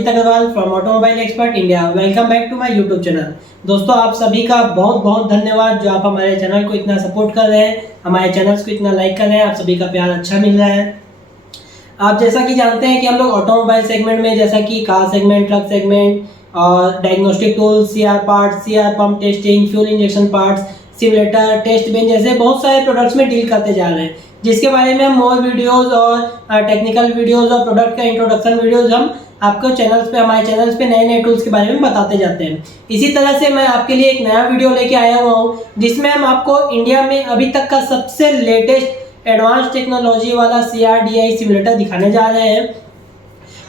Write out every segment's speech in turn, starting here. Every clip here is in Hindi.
Ankit Agarwal from automobile expert India. Welcome back to my YouTube channel. दोस्तों, आप सभी का बहुत बहुत धन्यवाद जो आप हमारे चैनल को इतना सपोर्ट कर रहे हैं, हमारे चैनल्स को इतना लाइक कर रहे हैं। आप सभी का प्यार अच्छा मिल रहा है। आप जैसा कि जानते हैं कि हम लोग ऑटोमोबाइल सेगमेंट में, जैसा कि कार सेगमेंट, ट्रक सेगमेंट और diagnostic tools, CR parts, CR pump testing, fuel injection parts, simulator, test bench जैसे बहुत सारे प्रोडक्ट्स में डील करते जा रहे हैं, जिसके बारे में हम मोर वीडियोस और टेक्निकल वीडियोस और प्रोडक्ट का इंट्रोडक्शन वीडियोस हम आपको हमारे चैनल्स पे नए नए टूल्स के बारे में बताते जाते हैं। इसी तरह से मैं आपके लिए एक नया वीडियो लेके आया हुआ हूँ, जिसमें हम आपको इंडिया में अभी तक का सबसे लेटेस्ट एडवांस टेक्नोलॉजी वाला CRDI सिमुलेटर दिखाने जा रहे हैं,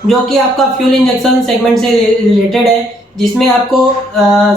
जो कि आपका फ्यूल इंजेक्शन सेगमेंट से रिलेटेड है, जिसमें आपको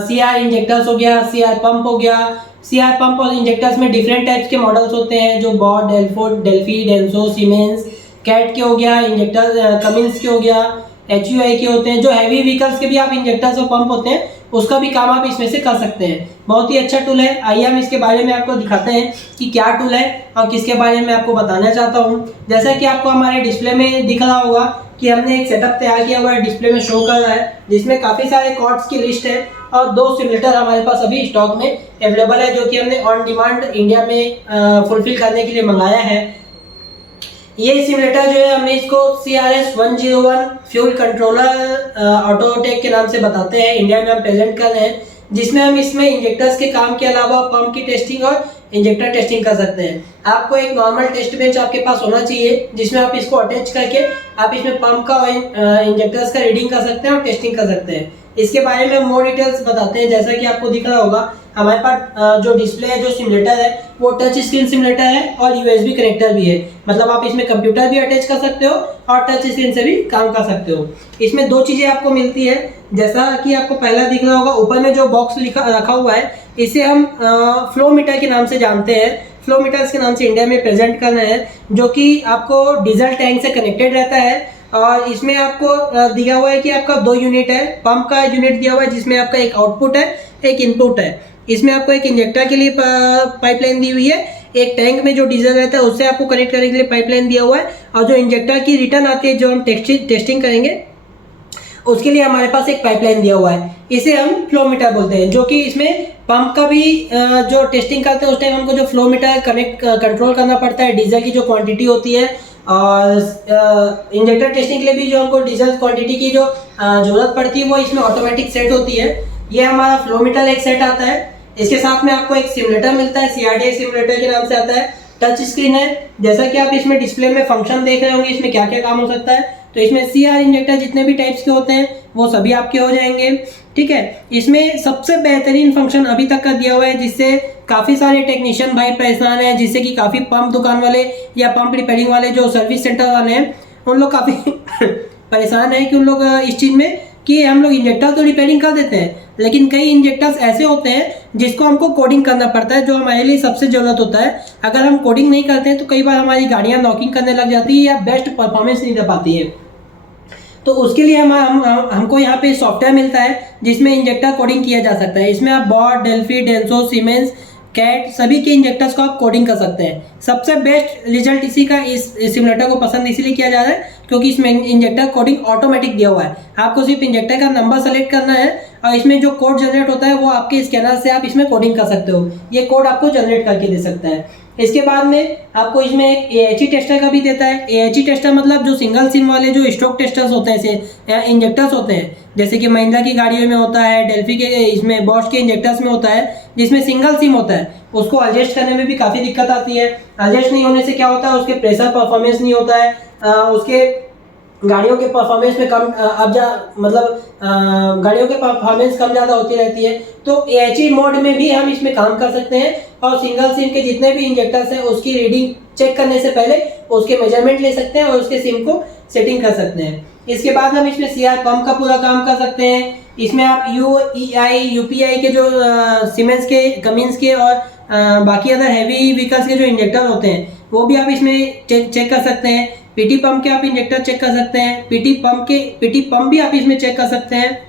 CR इंजेक्टर्स हो गया, CR पंप हो गया। CR पंप और इंजेक्टर्स में डिफरेंट टाइप्स के मॉडल्स होते हैं, जो बॉट, डेल्फी, डेंसो, सीमेंस, कैट के हो गया इंजेक्टर, कमिंस के हो गया, HUI के होते हैं। जो हैवी व्हीकल्स के भी आप इंजेक्टर्स और पंप होते हैं, उसका भी काम आप इसमें से कर सकते हैं। बहुत ही अच्छा टूल है। आइए हम इसके बारे में आपको दिखाते हैं कि क्या टूल है और किसके बारे में आपको बताना चाहता हूँ। जैसा कि आपको हमारे डिस्प्ले में दिख रहा होगा कि हमने एक सेटअप तैयार किया हुआ है, डिस्प्ले में शो कर रहा है, जिसमें काफ़ी सारे कॉर्ड्स की लिस्ट है और 2 सिमुलेटर हमारे पास अभी स्टॉक में अवेलेबल है, जो कि हमने ऑन डिमांड इंडिया में फुलफिल करने के लिए मंगाया है। ये सिमुलेटर जो है, हमने इसको CRS-101 फ्यूल कंट्रोलर ऑटोटेक के नाम से बताते हैं, इंडिया में हम प्रेजेंट कर रहे हैं, जिसमें हम इसमें इंजेक्टर्स के काम के अलावा पंप की टेस्टिंग और इंजेक्टर टेस्टिंग कर सकते हैं। आपको एक नॉर्मल टेस्ट बेंच आपके पास होना चाहिए, जिसमें आप इसको अटैच करके आप इसमें पंप का और इंजेक्टर्स का रीडिंग कर सकते हैं और टेस्टिंग कर सकते हैं। इसके बारे में मोर डिटेल्स बताते हैं। जैसा कि आपको दिख रहा होगा, हमारे पास जो डिस्प्ले है, जो सिमुलेटर है, वो टच स्क्रीन सिमुलेटर है और USB कनेक्टर भी है। मतलब आप इसमें कंप्यूटर भी अटैच कर सकते हो और टच स्क्रीन से भी काम कर सकते हो। इसमें 2 चीज़ें आपको मिलती है। जैसा कि आपको पहला दिख रहा होगा, ऊपर में जो बॉक्स रखा हुआ है, इसे हम फ्लो मीटर के नाम से जानते हैं। फ्लो मीटर्स के नाम से इंडिया में प्रेजेंट कर रहे हैं, जो कि आपको डीजल टैंक से कनेक्टेड रहता है। और इसमें आपको दिया हुआ है कि आपका 2 यूनिट है। पंप का यूनिट दिया हुआ है, जिसमें आपका एक आउटपुट है, एक इनपुट है। इसमें आपको एक इंजेक्टर के लिए पाइपलाइन दी हुई है, एक टैंक में जो डीजल रहता है उससे आपको कनेक्ट करने के लिए पाइपलाइन दिया हुआ है, और जो इंजेक्टर की रिटर्न आती है, जो हम टेस्टिंग करेंगे, उसके लिए हमारे पास एक पाइपलाइन दिया हुआ है। इसे हम फ्लो मीटर बोलते हैं, जो कि इसमें पंप का भी जो टेस्टिंग करते हैं उस टाइम हमको जो फ्लो मीटर कंट्रोल करना पड़ता है, डीजल की जो क्वांटिटी होती है, और इंजेक्टर टेस्टिंग के लिए भी जो हमको डीजल क्वांटिटी की जो जरूरत पड़ती है, वो इसमें ऑटोमेटिक सेट होती है। ये हमारा फ्लो मीटर एक सेट आता है। इसके साथ में आपको एक सिमुलेटर मिलता है, CRDI सिमुलेटर के नाम से आता है। टच स्क्रीन है, जैसा कि आप इसमें डिस्प्ले में फंक्शन देख रहे होंगे, इसमें क्या क्या काम हो सकता है। तो इसमें CR इंजेक्टर जितने भी टाइप्स के होते हैं, वो सभी आपके हो जाएंगे। ठीक है। इसमें सबसे बेहतरीन फंक्शन अभी तक का दिया हुआ है, जिससे काफ़ी सारे टेक्नीशियन भाई परेशान हैं, जिससे कि काफ़ी पंप दुकान वाले या पंप रिपेयरिंग वाले जो सर्विस सेंटर वाले हैं, उन लोग काफ़ी परेशान हैं कि उन लोग इस चीज़ में कि हम लोग इंजेक्टर तो रिपेयरिंग कर देते हैं, लेकिन कई इंजेक्टर्स ऐसे होते हैं जिसको हमको कोडिंग करना पड़ता है, जो हमारे लिए सबसे ज़रूरत होता है। अगर हम कोडिंग नहीं करते हैं तो कई बार हमारी गाड़ियाँ नॉकिंग करने लग जाती है या बेस्ट परफॉर्मेंस नहीं दे पाती है। तो उसके लिए हमको यहाँ पे सॉफ्टवेयर मिलता है, जिसमें इंजेक्टर कोडिंग किया जा सकता है। इसमें आप बॉट, डेल्फी, डेंसो, सीमेंस, कैट सभी के इंजेक्टर्स को आप कोडिंग कर सकते हैं। सबसे बेस्ट रिजल्ट इसी का इस सिमुलेटर को पसंद इसलिए किया जा रहा है क्योंकि इसमें इंजेक्टर कोडिंग ऑटोमेटिक दिया हुआ है। आपको सिर्फ इंजेक्टर का नंबर सेलेक्ट करना है और इसमें जो कोड जनरेट होता है, वो आपके स्कैनर से आप इसमें कोडिंग कर सकते हो। ये कोड आपको जनरेट करके दे सकता है। इसके बाद में आपको इसमें एक AHE टेस्टर का भी देता है। AHE टेस्टर मतलब जो सिंगल सिम वाले जो स्ट्रोक टेस्टर्स होते हैं, इंजेक्टर्स होते हैं, जैसे कि महिंद्रा की गाड़ियों में होता है, डेल्फी के, इसमें बॉश के इंजेक्टर्स में होता है, जिसमें सिंगल सिम होता है। उसको एडजस्ट करने में भी काफ़ी दिक्कत आती है। एडजस्ट नहीं होने से क्या होता है, उसके प्रेशर परफॉर्मेंस नहीं होता है, उसके गाड़ियों के परफॉर्मेंस में कम गाड़ियों के परफॉर्मेंस कम ज़्यादा होती रहती है। तो AHE मोड में भी हम इसमें काम कर सकते हैं और सिंगल सिम के जितने भी इंजेक्टर्स हैं, उसकी रीडिंग चेक करने से पहले उसके मेजरमेंट ले सकते हैं और उसके सिम को सेटिंग कर सकते हैं। इसके बाद हम इसमें CR पंप का पूरा काम कर सकते हैं। इसमें आप UEI, UPI के जो सीमेंस के, कमिंस के और बाकी अदर हैवी व्हीकल्स के जो इंजेक्टर होते हैं, वो भी आप इसमें चेक कर सकते हैं। PT पंप के आप इंजेक्टर चेक कर सकते हैं। PT पंप भी आप इसमें चेक कर सकते हैं।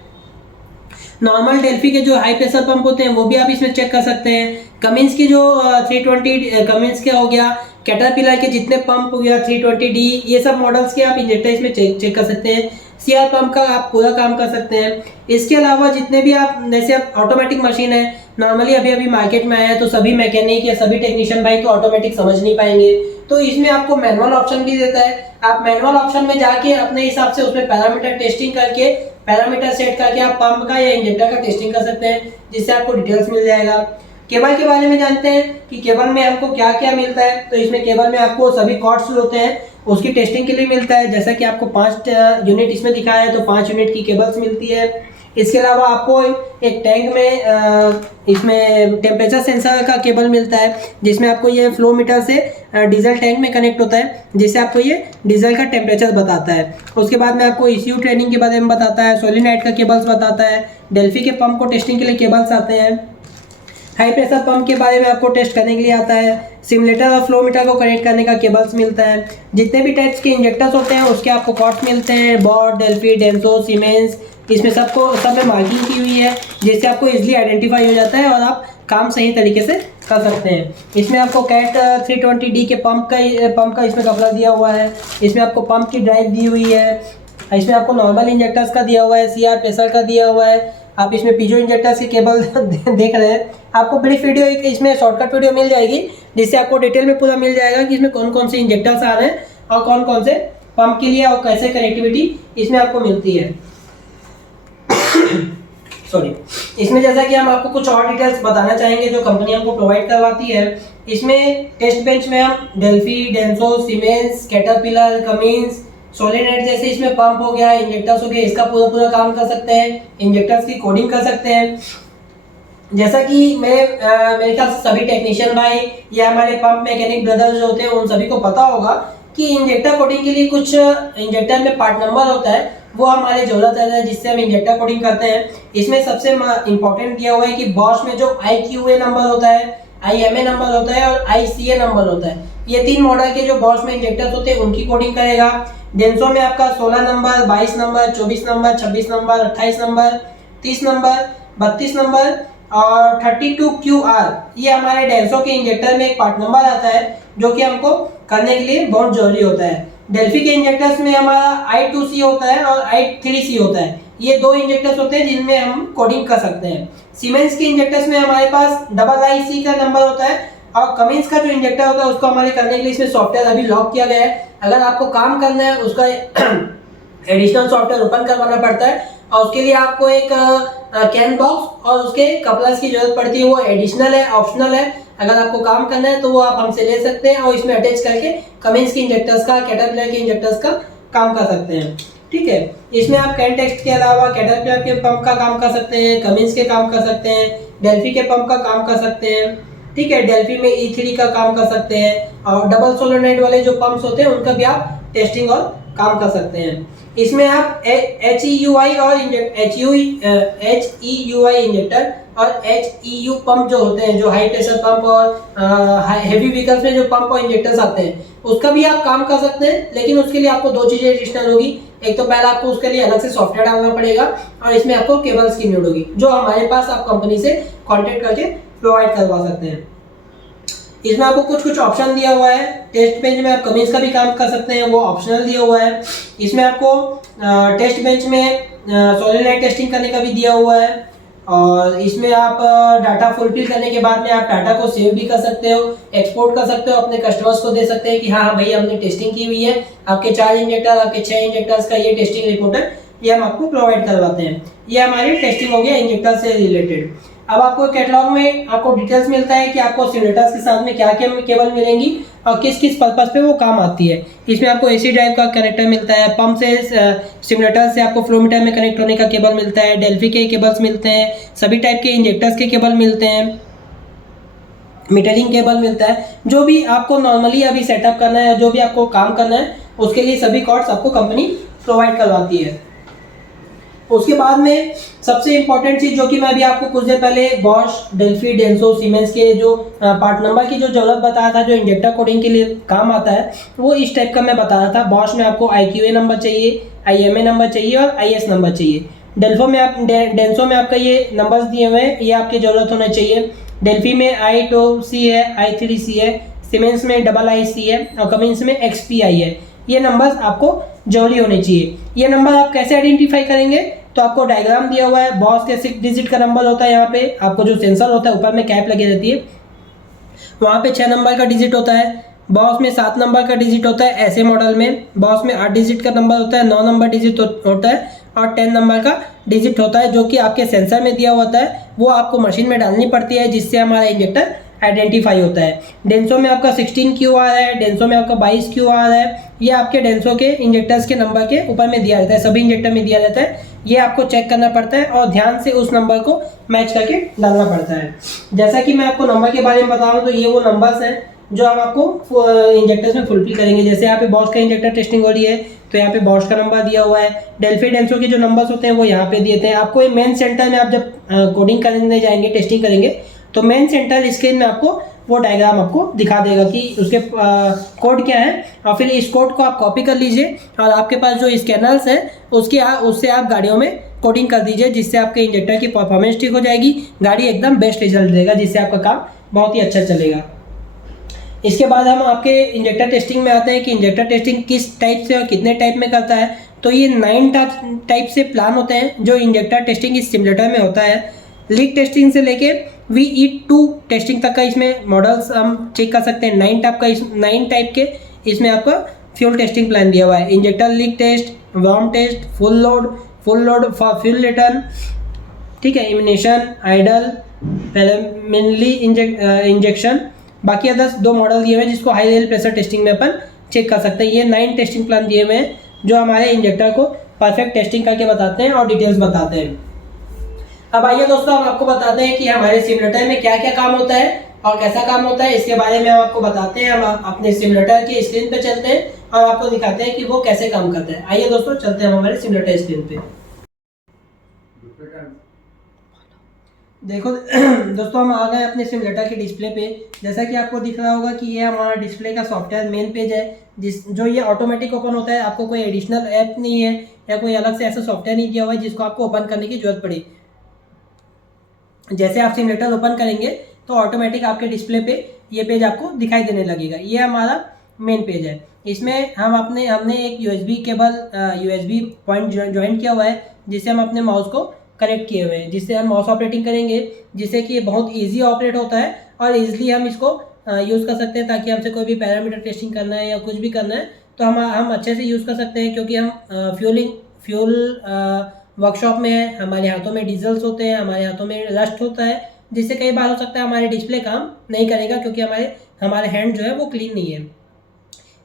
नॉर्मल डेल्फी के जो हाई प्रेशर पंप होते हैं, वो भी आप इसमें चेक कर सकते हैं। कमिंस की जो 320 कमिंस के हो गया, कैटरपिलर के जितने पंप हो गया 320D, ये सब मॉडल्स के आप इंजेक्टर इसमें चेक कर सकते हैं। सीआर पंप का आप पूरा काम कर सकते हैं। इसके अलावा जितने भी आप जैसे आप ऑटोमेटिक मशीन है, नॉर्मली अभी अभी मार्केट में आया है तो सभी मैकेनिक या सभी टेक्नीशियन भाई तो ऑटोमेटिक समझ नहीं पाएंगे, तो इसमें आपको मैनुअल ऑप्शन भी देता है। आप मैनुअल ऑप्शन में जाके अपने हिसाब से उसमें पैरामीटर टेस्टिंग करके, पैरामीटर सेट करके आप पंप का या इंजेक्टर का टेस्टिंग कर सकते हैं, जिससे आपको डिटेल्स मिल जाएगा। केबल के बारे में जानते हैं कि केबल में हमको क्या क्या मिलता है। तो इसमें केबल में आपको सभी कॉर्ड्स होते हैं उसकी टेस्टिंग के लिए मिलता है, जैसा कि आपको 5 यूनिट इसमें दिखाया है तो 5 यूनिट की केबल्स मिलती है। इसके अलावा आपको एक टैंक में इसमें टेम्परेचर सेंसर का केबल मिलता है, जिसमें आपको ये फ्लो मीटर से डीजल टैंक में कनेक्ट होता है, जिससे आपको ये डीजल का टेम्परेचर बताता है। उसके बाद में आपको ECU ट्रेनिंग के बारे में बताता है, सोलिनॉइड का केबल्स बताता है, डेल्फी के पंप को टेस्टिंग के लिए केबल्स आते हैं, हाई प्रेशर पंप के बारे में आपको टेस्ट करने के लिए आता है, सिमुलेटर और फ्लो मीटर को कनेक्ट करने का केबल्स मिलता है। जितने भी टाइप्स के इंजेक्टर्स होते हैं उसके आपको कॉर्ड्स मिलते हैं, बॉट, डेल्फी, डेंसो, सीमेंस, इसमें सब में मार्किंग की हुई है, जिससे आपको इजीली आइडेंटिफाई हो जाता है और आप काम सही तरीके से कर सकते हैं। इसमें आपको कैट 320D के पंप का इसमें कपड़ा दिया हुआ है, इसमें आपको पंप की ड्राइव दी हुई है, इसमें आपको नॉर्मल इंजेक्टर्स का दिया हुआ है, CR प्रेशर का दिया हुआ है। आप इसमें पीजो इंजेक्टर्स की केबल देख रहे हैं। आपको ब्रीफ वीडियो एक इसमें शॉर्टकट वीडियो मिल जाएगी, जिससे आपको डिटेल में पूरा मिल जाएगा कि इसमें कौन कौन से इंजेक्टर्स आ रहे हैं और कौन कौन से पंप के लिए और कैसे कनेक्टिविटी इसमें आपको मिलती है। सॉरी, इसमें जैसा कि हम आपको कुछ और डिटेल्स बताना चाहेंगे जो कंपनी हमको प्रोवाइड करवाती है। इसमें टेस्ट बेंच में हम Delphi, Denso, siemens, caterpillar, Cummins, solenoid जैसे इसमें पंप हो गया, इंजेक्टर्स हो गए, इसका पूरा काम कर सकते हैं, इंजेक्टर्स की कोडिंग कर सकते हैं। जैसा कि मेरे ख्याल से सभी टेक्नीशियन भाई या हमारे पंप मैकेनिक ब्रदर्स जो होते हैं उन सभी को पता होगा कि इंजेक्टर कोडिंग के लिए कुछ इंजेक्टर में पार्ट नंबर होता है, वो हमारी जरूरत है जिससे हम इंजेक्टर कोडिंग करते हैं। इसमें सबसे इंपॉर्टेंट दिया हुआ है कि बॉश में जो IQA नंबर होता है, IMA नंबर होता है और ICA नंबर होता है, ये 3 मॉडल के जो बॉश में इंजेक्टर्स होते हैं उनकी कोडिंग करेगा। डेंसो में आपका 16 number, 22 number, 24 number, 26 number, 28 number, 30 number, 32 number और 32QR, ये हमारे डेंसो के इंजेक्टर में एक पार्ट नंबर आता है जो कि हमको करने के लिए बहुत जरूरी होता है। डेल्फी के इंजेक्टर्स में हमारा I2C होता है और I3C होता है, ये 2 इंजेक्टर्स होते हैं जिनमें हम कोडिंग कर सकते हैं। सीमेंस के इंजेक्टर्स में हमारे पास IIC का नंबर होता है और कमिंस का जो इंजेक्टर होता है उसको हमारे करने के लिए इसमें सॉफ्टवेयर अभी लॉक किया गया है। अगर आपको काम करना है उसका एडिशनल सॉफ्टवेयर ओपन करवाना पड़ता है और उसके लिए आपको एक कैन बॉक्स और उसके कपल्स की जरूरत पड़ती है, वो एडिशनल है, ऑप्शनल है। अगर आपको काम करना है तो वो आप हमसे ले सकते हैं और इसमें अटैच करके कमिंस के इंजेक्टर्स का, कैटरपिलर के इंजेक्टर्स का काम कर सकते हैं। ठीक है, इसमें आप कैन टेक्स्ट के अलावा कैटरपिलर के पंप का काम कर सकते हैं, कमिंस के काम कर सकते हैं, डेल्फी के पंप का काम कर सकते हैं। ठीक है, डेल्फी में E3 का काम कर सकते हैं और डबल सोलोनाइड वाले जो पंप्स होते हैं उनका भी आप टेस्टिंग और काम कर सकते हैं। इसमें आप HEUI और HEUI इंजेक्टर और HEU पंप जो होते हैं, जो हाई प्रेशर पंप और हेवी व्हीकल्स में जो पंप और इंजेक्टर्स आते हैं उसका भी आप काम कर सकते हैं, लेकिन उसके लिए आपको 2 चीजें एडिशनल होगी। एक तो पहले आपको उसके लिए अलग से सॉफ्टवेयर डालना पड़ेगा और इसमें आपको केबल्स की नीड होगी, जो हमारे पास आप कंपनी से कॉन्टेक्ट करके प्रोवाइड करवा सकते हैं। इसमें आपको कुछ ऑप्शन दिया हुआ है। टेस्ट बेंच में आप कमिंस का भी काम कर सकते हैं, वो ऑप्शनल दिया हुआ है। इसमें आपको टेस्ट बेंच में सोलिनॉइड टेस्टिंग करने का भी दिया हुआ है और इसमें आप डाटा फुलफिल करने के बाद में आप डाटा को सेव भी कर सकते हो, एक्सपोर्ट कर सकते हो, अपने कस्टमर्स को दे सकते हैं कि हाँ भाई हमने टेस्टिंग की हुई है, आपके 4 इंजेक्टर, आपके 6 इंजेक्टर्स का ये टेस्टिंग रिपोर्ट है, ये हम आपको प्रोवाइड करवाते हैं। ये हमारी टेस्टिंग हो गया इंजेक्टर से रिलेटेड। अब आपको कैटलॉग में आपको डिटेल्स मिलता है कि आपको सिमुलेटर्स के साथ में क्या क्या केबल मिलेंगी और किस किस पर्पस पे वो काम आती है। इसमें आपको AC ड्राइव का कनेक्टर मिलता है, पंप से सिमुलेटर से आपको फ्लो मीटर में कनेक्ट होने का केबल मिलता है, डेल्फी के केबल्स मिलते हैं, सभी टाइप के इंजेक्टर्स के केबल मिलते हैं, मीटरिंग केबल मिलता है। जो भी आपको नॉर्मली अभी सेटअप करना है, जो भी आपको काम करना है, उसके लिए सभी कॉर्ड्स आपको कंपनी प्रोवाइड करवाती है। उसके बाद में सबसे इंपॉर्टेंट चीज जो कि मैं अभी आपको कुछ देर पहले बॉश, डेल्फी, डेंसो, सीमेंस के जो पार्ट नंबर की जो जरूरत बताया था, जो इंजेक्टर कोडिंग के लिए काम आता है, वो इस टाइप का मैं बता रहा था। बॉश में आपको IQA नंबर चाहिए, IMA नंबर चाहिए और IS नंबर चाहिए। डेंसो में आपका ये नंबर्स दिए हुए हैं, ये आपकी जरूरत होने चाहिए। डेल्फी में I2C है, I3C है, सीमेंस में IIC है और कमिंस में XPI है। ये नंबर्स आपको जोड़ी होनी चाहिए। ये नंबर आप कैसे आइडेंटिफाई करेंगे, तो आपको डायग्राम दिया हुआ है। बॉस के 6 डिजिट का नंबर होता है, यहाँ पे आपको जो सेंसर होता है ऊपर में कैप लगी रहती है, वहाँ पे 6 नंबर का डिजिट होता है। बॉस में 7 नंबर का डिजिट होता है, ऐसे मॉडल में बॉस में 8 डिजिट का नंबर होता है, 9 नंबर डिजिट होता है और 10 नंबर का डिजिट होता है, जो कि आपके सेंसर में दिया होता है। वो आपको मशीन में डालनी पड़ती है, जिससे हमारा इंजेक्टर आइडेंटिफाई होता है। डेंसो में आपका 16 क्यू आ रहा है, डेंसो में आपका 22 क्यू आ रहा है। ये आपके डेंसो के इंजेक्टर्स के नंबर के ऊपर में दिया रहता है, सभी इंजेक्टर में दिया रहता है। ये आपको चेक करना पड़ता है और ध्यान से उस नंबर को मैच करके डालना पड़ता है। जैसा कि मैं आपको नंबर के बारे में बता रहा हूँ, तो ये वो नंबर्स हैं जो हम आपको इंजेक्टर्स में फुलफिल करेंगे। जैसे यहाँ पे बॉस का इंजेक्टर टेस्टिंग हो रही है, तो यहाँ पे बॉस का नंबर दिया हुआ है। डेल्फी डेंसो के जो नंबर्स होते हैं वो यहाँ पे दिए थे। आपको मेन सेंटर में आप जब कोडिंग करने जाएंगे, टेस्टिंग करेंगे, तो मेन सेंटर स्क्रीन में आपको वो डायग्राम आपको दिखा देगा कि उसके कोड क्या है, और फिर इस कोड को आप कॉपी कर लीजिए और आपके पास जो स्कैनर्स हैं उससे आप गाड़ियों में कोडिंग कर दीजिए, जिससे आपके इंजेक्टर की परफॉर्मेंस ठीक हो जाएगी, गाड़ी एकदम बेस्ट रिजल्ट देगा, जिससे आपका काम बहुत ही अच्छा चलेगा। इसके बाद हम आपके इंजेक्टर टेस्टिंग में आते हैं कि इंजेक्टर टेस्टिंग किस टाइप से और कितने टाइप में करता है। तो ये 9 टाइप से प्लान होते हैं जो इंजेक्टर टेस्टिंग इस सिमुलेटर में होता है। लीक टेस्टिंग से लेके VE2 टेस्टिंग तक का इसमें मॉडल्स हम चेक कर सकते हैं। 9 टाइप के इसमें आपका फ्यूल टेस्टिंग प्लान दिया हुआ है। Injector leak test, warm test, full load for fuel return, ठीक है, इमिनेशन, आइडल, प्रिलिमिनरी इंजेक्शन। बाकी अदर्स 2 मॉडल दिए हुए हैं जिसको हाई लेवल प्रेशर टेस्टिंग में अपन चेक कर सकते हैं। ये 9 टेस्टिंग प्लान दिए हुए हैं जो हमारे इंजेक्टर को परफेक्ट टेस्टिंग करके बताते हैं और डिटेल्स बताते हैं। अब आइए दोस्तों, हम आपको बताते हैं कि हमारे सिमुलेटर में क्या क्या काम होता है और कैसा काम होता है। इसके बारे में हम आपको बताते हैं। हम अपने सिमुलेटर की स्क्रीन पे चलते हैं और आपको दिखाते हैं कि वो कैसे काम करता है। आइए दोस्तों, चलते हैं हमारे सिमुलेटर स्क्रीन पे। देखो दोस्तों, हम आ गए अपने सिमुलेटर के डिस्प्ले पे। जैसा कि आपको दिख रहा होगा कि ये हमारा डिस्प्ले का सॉफ्टवेयर मेन पेज है, जो ये ऑटोमेटिक ओपन होता है। आपको कोई एडिशनल ऐप नहीं है या कोई अलग से ऐसा सॉफ्टवेयर नहीं दिया हुआ है जिसको आपको ओपन करने की जरूरत पड़े। जैसे आप सिमुलेटर ओपन करेंगे तो ऑटोमेटिक आपके डिस्प्ले पे ये पेज आपको दिखाई देने लगेगा। ये हमारा मेन पेज है। इसमें हमने एक USB cable, USB point join किया हुआ है, जिससे हम अपने माउस को कनेक्ट किए हुए हैं, जिससे हम माउस ऑपरेटिंग करेंगे, जिससे कि ये बहुत ईजी ऑपरेट होता है और ईजिली हम इसको यूज़ कर सकते हैं। ताकि हमसे कोई भी पैरामीटर टेस्टिंग करना है या कुछ भी करना है तो हम अच्छे से यूज़ कर सकते हैं, क्योंकि हम फ्यूल वर्कशॉप में है, हमारे हाथों में डीजल्स होते हैं, हमारे हाथों में रस्ट होता है, जिससे कई बार हो सकता है हमारे डिस्प्ले काम नहीं करेगा, क्योंकि हमारे हैंड जो है वो क्लीन नहीं है।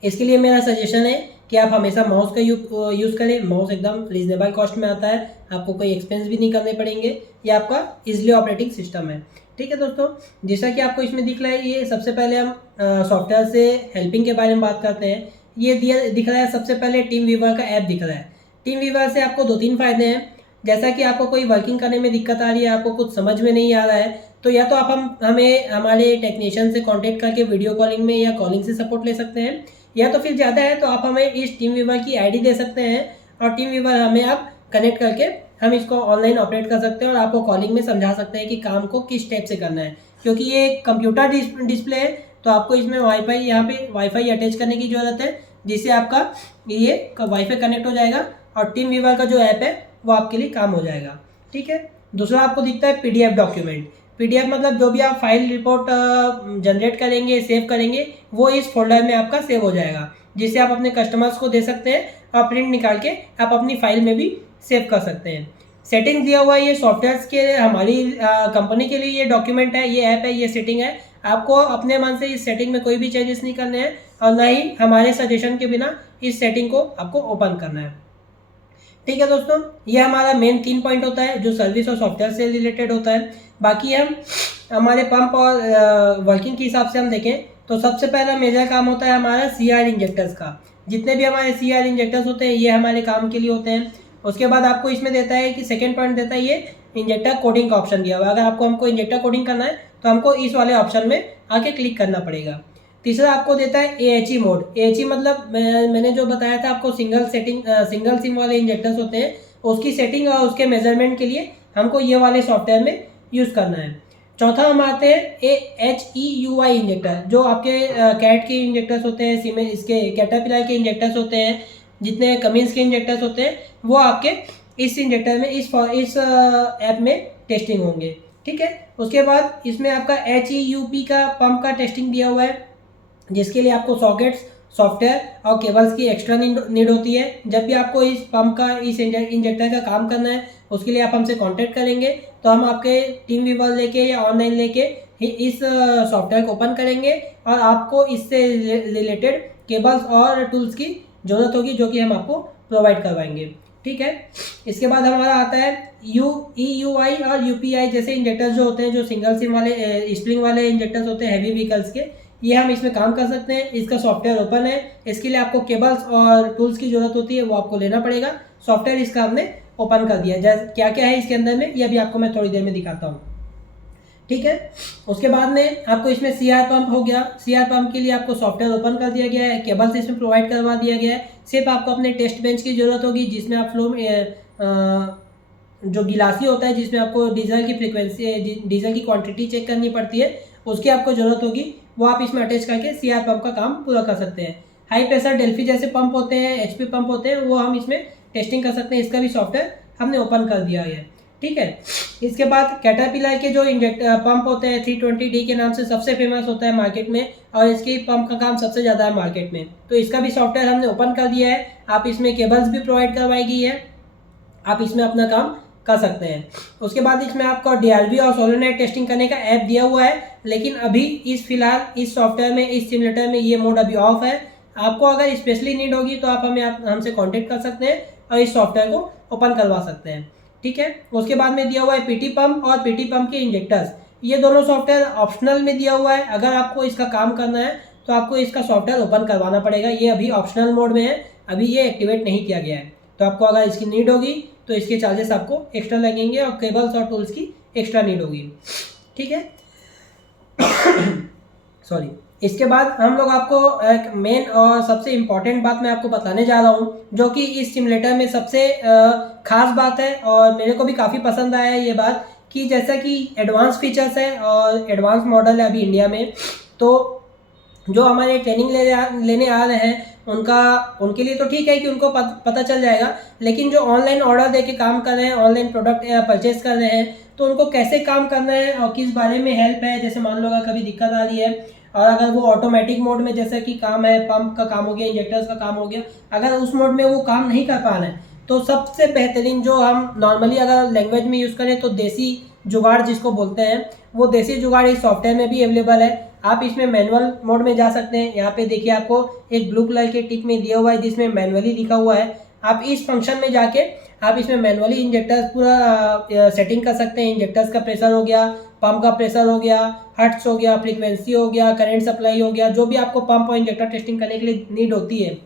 इसके लिए मेरा सजेशन है कि आप हमेशा माउस का यूज़ करें। माउस एकदम रीजनेबल कॉस्ट में आता है, आपको कोई एक्सपेंस भी नहीं करने पड़ेंगे। ये आपका इजीली ऑपरेटिंग सिस्टम है। ठीक है दोस्तों, जैसा कि आपको इसमें दिख रहा है, ये सबसे पहले हम सॉफ्टवेयर से हेल्पिंग के बारे में बात करते हैं। ये दिख रहा है, सबसे पहले टीम वीवर का ऐप दिख रहा है। टीम वीवर से आपको 2-3 फायदे हैं। जैसा कि आपको कोई वर्किंग करने में दिक्कत आ रही है, आपको कुछ समझ में नहीं आ रहा है, तो या तो आप हमें हमारे टेक्नीशियन से कांटेक्ट करके वीडियो कॉलिंग में या कॉलिंग से सपोर्ट ले सकते हैं, या तो फिर ज़्यादा है तो आप हमें इस टीम वीवर की आईडी दे सकते हैं और टीम वीवर हमें आप कनेक्ट करके हम इसको ऑनलाइन ऑपरेट कर सकते हैं और आपको कॉलिंग में समझा सकते हैं कि काम को किस टाइप से करना है। क्योंकि ये कंप्यूटर डिस्प्ले है, तो आपको इसमें यहाँ पे वाईफाई अटैच करने की ज़रूरत है, जिससे आपका ये वाईफाई कनेक्ट हो जाएगा और टीम वीवर का जो ऐप है वो आपके लिए काम हो जाएगा। ठीक है, दूसरा आपको दिखता है PDF डॉक्यूमेंट। PDF मतलब जो भी आप फाइल रिपोर्ट जनरेट करेंगे, सेव करेंगे, वो इस फोल्डर में आपका सेव हो जाएगा, जिससे आप अपने कस्टमर्स को दे सकते हैं और प्रिंट निकाल के आप अपनी फाइल में भी सेव कर सकते हैं। सेटिंग दिया हुआ है, ये सॉफ्टवेयर के हमारी कंपनी के लिए ये डॉक्यूमेंट है, ये ऐप है, ये सेटिंग है। आपको अपने मन से इस सेटिंग में कोई भी चेंजेस नहीं करने हैं और ना ही हमारे सजेशन के बिना इस सेटिंग को आपको ओपन करना है। ठीक है दोस्तों, ये हमारा मेन 3 पॉइंट होता है जो सर्विस और सॉफ्टवेयर से रिलेटेड होता है। बाकी हम हमारे पंप और वर्किंग के हिसाब से हम देखें तो सबसे पहला मेजर काम होता है हमारा CR इंजेक्टर्स का। जितने भी हमारे CR इंजेक्टर्स होते हैं ये हमारे काम के लिए होते हैं। उसके बाद आपको इसमें देता है कि सेकेंड पॉइंट देता है, ये इंजेक्टर कोडिंग का ऑप्शन दिया हुआ है। अगर हमको इंजेक्टर कोडिंग करना है तो हमको इस वाले ऑप्शन में आके क्लिक करना पड़ेगा। तीसरा आपको देता है AHE मोड। AHE मतलब मैंने जो बताया था आपको, सिंगल सिम वाले इंजेक्टर्स होते हैं, उसकी सेटिंग और उसके मेजरमेंट के लिए हमको ये वाले सॉफ्टवेयर में यूज़ करना है। चौथा हम आते हैं HEUI इंजेक्टर, जो आपके कैट के इंजेक्टर्स होते हैं, इसके कैटरपिलर के इंजेक्टर्स होते हैं, जितने कमिंस के इंजेक्टर्स होते हैं वो आपके इस इंजेक्टर में इस ऐप में टेस्टिंग होंगे। ठीक है, उसके बाद इसमें आपका HEUP का पंप का टेस्टिंग दिया हुआ है, जिसके लिए आपको सॉकेट्स, सॉफ्टवेयर और केबल्स की एक्स्ट्रा नीड होती है। जब भी आपको इस पंप का, इस इंजेक्टर का काम करना है, उसके लिए आप हमसे कांटेक्ट करेंगे तो हम आपके टीम व्यूवर लेके या ऑनलाइन लेके इस सॉफ्टवेयर को ओपन करेंगे और आपको इससे रिलेटेड केबल्स और टूल्स की ज़रूरत होगी, जो कि हम आपको प्रोवाइड करवाएंगे। ठीक है, इसके बाद हमारा आता है EUI और UPI जैसे इंजेक्टर्स जो होते हैं, जो सिंगल सिम वाले स्प्रिंग वाले इंजेक्टर्स होते हैं हैवी व्हीकल्स के, ये हम इसमें काम कर सकते हैं। इसका सॉफ्टवेयर ओपन है, इसके लिए आपको केबल्स और टूल्स की ज़रूरत होती है, वो आपको लेना पड़ेगा। सॉफ्टवेयर इसका हमने ओपन कर दिया। जैसे क्या क्या है इसके अंदर में, ये अभी आपको मैं थोड़ी देर में दिखाता हूँ। ठीक है, उसके बाद में आपको इसमें CR पंप हो गया। CR पंप के लिए आपको सॉफ्टवेयर ओपन कर दिया गया है, केबल्स इसमें प्रोवाइड करवा दिया गया है। सिर्फ आपको अपने टेस्ट बेंच की ज़रूरत होगी, जिसमें आप जो गिलासी होता है, जिसमें आपको डीजल की फ्रीक्वेंसी, डीजल की क्वांटिटी चेक करनी पड़ती है, उसकी आपको ज़रूरत होगी। वो आप इसमें अटैच करके CR पंप का काम पूरा कर सकते हैं। हाई प्रेशर डेल्फी जैसे पंप होते हैं, HP पंप होते हैं, वो हम इसमें टेस्टिंग कर सकते हैं। इसका भी सॉफ्टवेयर हमने ओपन कर दिया है। ठीक है, इसके बाद कैटरपिलर के जो पंप होते हैं 320D के नाम से सबसे फेमस होता है मार्केट में, और इसके पंप का काम सबसे ज़्यादा है मार्केट में, तो इसका भी सॉफ्टवेयर हमने ओपन कर दिया है। आप इसमें केबल्स भी प्रोवाइड करवाई गई है, आप इसमें अपना काम कर सकते हैं। उसके बाद इसमें आपको DRV और सोलोनाइट टेस्टिंग करने का ऐप दिया हुआ है, लेकिन अभी फिलहाल इस सॉफ्टवेयर में, इस सिमुलेटर में ये मोड अभी ऑफ है। आपको अगर स्पेशली नीड होगी तो आप हमसे कॉन्टेक्ट कर सकते हैं और इस सॉफ्टवेयर को ओपन करवा सकते हैं। ठीक है, उसके बाद में दिया हुआ है PT पंप और PT पंप के इंजेक्टर्स। ये दोनों सॉफ्टवेयर ऑप्शनल में दिया हुआ है। अगर आपको इसका काम करना है तो आपको इसका सॉफ्टवेयर ओपन करवाना पड़ेगा। ये अभी ऑप्शनल मोड में है, अभी ये एक्टिवेट नहीं किया गया है। तो आपको अगर इसकी नीड होगी तो इसके चार्जेस आपको एक्स्ट्रा लगेंगे और केबल्स और टूल्स की एक्स्ट्रा नीड होगी। ठीक है सॉरी। इसके बाद हम लोग आपको एक मेन और सबसे इम्पॉर्टेंट बात मैं आपको बताने जा रहा हूँ, जो कि इस सिमुलेटर में सबसे खास बात है और मेरे को भी काफ़ी पसंद आया है ये बात, कि जैसा कि एडवांस फीचर्स है और एडवांस मॉडल है अभी इंडिया में, तो जो हमारे ट्रेनिंग लेने आ रहे हैं उनके लिए तो ठीक है कि उनको पता चल जाएगा, लेकिन जो ऑनलाइन ऑर्डर दे के काम कर रहे हैं, ऑनलाइन प्रोडक्ट परचेज कर रहे हैं, तो उनको कैसे काम करना है और किस बारे में हेल्प है। जैसे मान लो अगर कभी दिक्कत आ रही है और अगर वो ऑटोमेटिक मोड में जैसा कि काम है, पंप का काम हो गया, इंजेक्टर्स का काम हो गया, अगर उस मोड में वो काम नहीं कर पा रहे हैं, तो सबसे बेहतरीन जो हम नॉर्मली अगर लैंग्वेज में यूज़ करें तो देसी जुगाड़ जिसको बोलते हैं, वो देसी जुगाड़ इस सॉफ्टवेयर में भी अवेलेबल है। आप इसमें मैनुअल मोड में जा सकते हैं। यहाँ पे देखिए आपको एक ब्लू कलर के टिक में दिया हुआ है जिसमें मैनुअली लिखा हुआ है। आप इस फंक्शन में जाके आप इसमें मैनुअली इंजेक्टर्स पूरा सेटिंग कर सकते हैं। इंजेक्टर्स का प्रेशर हो गया, पंप का प्रेशर हो गया, हर्ट्स हो गया, फ्रीक्वेंसी हो गया, करंट सप्लाई हो गया, जो भी आपको पंप और इंजेक्टर टेस्टिंग करने के लिए नीड होती है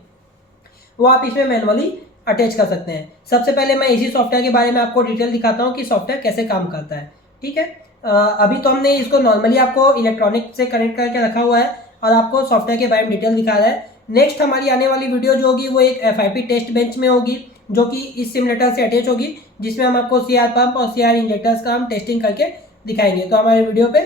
वो आप इसमें मैनुअली अटैच कर सकते हैं। सबसे पहले मैं इसी सॉफ्टवेयर के बारे में आपको डिटेल दिखाता हूँ कि सॉफ्टवेयर कैसे काम करता है। ठीक है, अभी तो हमने इसको नॉर्मली आपको इलेक्ट्रॉनिक से कनेक्ट करके रखा हुआ है और आपको सॉफ्टवेयर के बारे में डिटेल दिखा रहा है। नेक्स्ट हमारी आने वाली वीडियो जो होगी वो एक FIP टेस्ट बेंच में होगी, जो कि इस सिमुलेटर से अटैच होगी, जिसमें हम आपको CR पंप और CR इंजेक्टर्स का हम टेस्टिंग करके दिखाएंगे। तो हमारे वीडियो पे,